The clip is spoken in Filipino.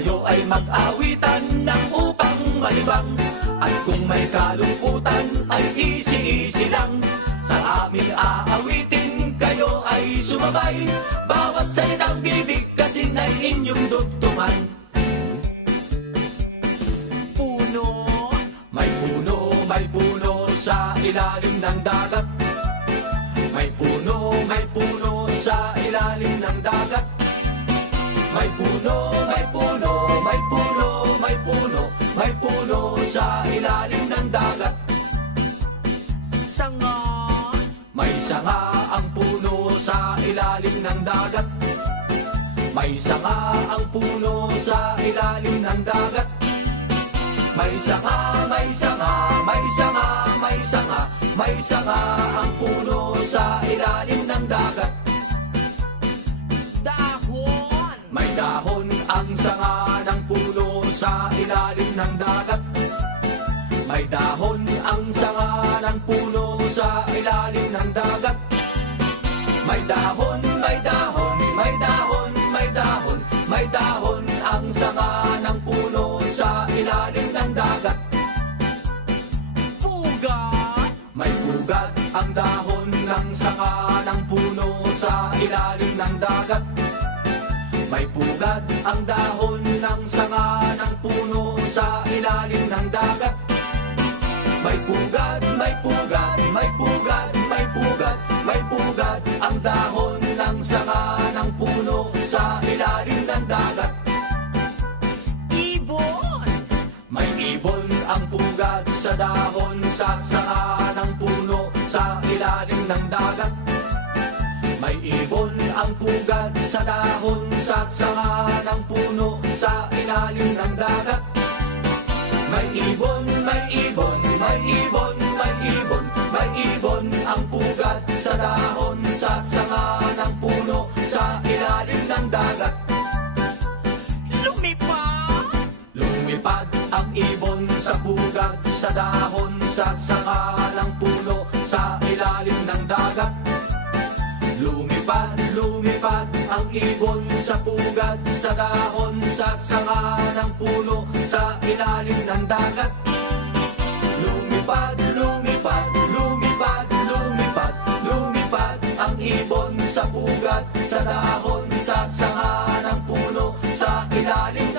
Tayo ay mag-awitan ng upang malibang, at kung may kalungkutan ay easy-easy lang. Sa aming aawitin kayo ay sumabay, bawat salitang bibig kasi ay inyong dugtungan. Puno, may puno sa ilalim ng dagat. May puno sa ilalim ng dagat. May puno sa ilalim ng dagat. Sanga, May sanga ang puno sa ilalim ng dagat. May sanga ang puno sa ilalim ng dagat. May sanga ang puno sa ilalim ng dagat. dahon, May dahon ang sanga ng puno sa ilalim ng dagat. May dahon ang sanga ng puno sa ilalim ng dagat. May dahon ang sanga ng puno sa ilalim ng dagat. pugat, May pugat ang dahon ng sanga ng puno sa ilalim ng dagat. May pugat ang dahon ng sanga ng puno sa ilalim ng dagat. May pugat ang dahon ng sanga ng puno sa ilalim ng dagat. ibon, May ibon ang pugat sa dahon sa sanga ng puno sa ilalim ng dagat. May ibon ang pugat sa dahon sa sanga ng puno sa ilalim ng dagat. May ibon ang pugat sa dahon sa sanga ng puno sa ilalim ng dagat. Lumipad ang ibon sa pugat sa dahon sa sanga ng puno sa ilalim ng dagat. Lumipad ang ibon sa pugat sa dahon sa sanga ng puno sa ilalim ng dagat. Lumipad ang ibon sa pugat sa dahon sa sanga ng puno sa ilalim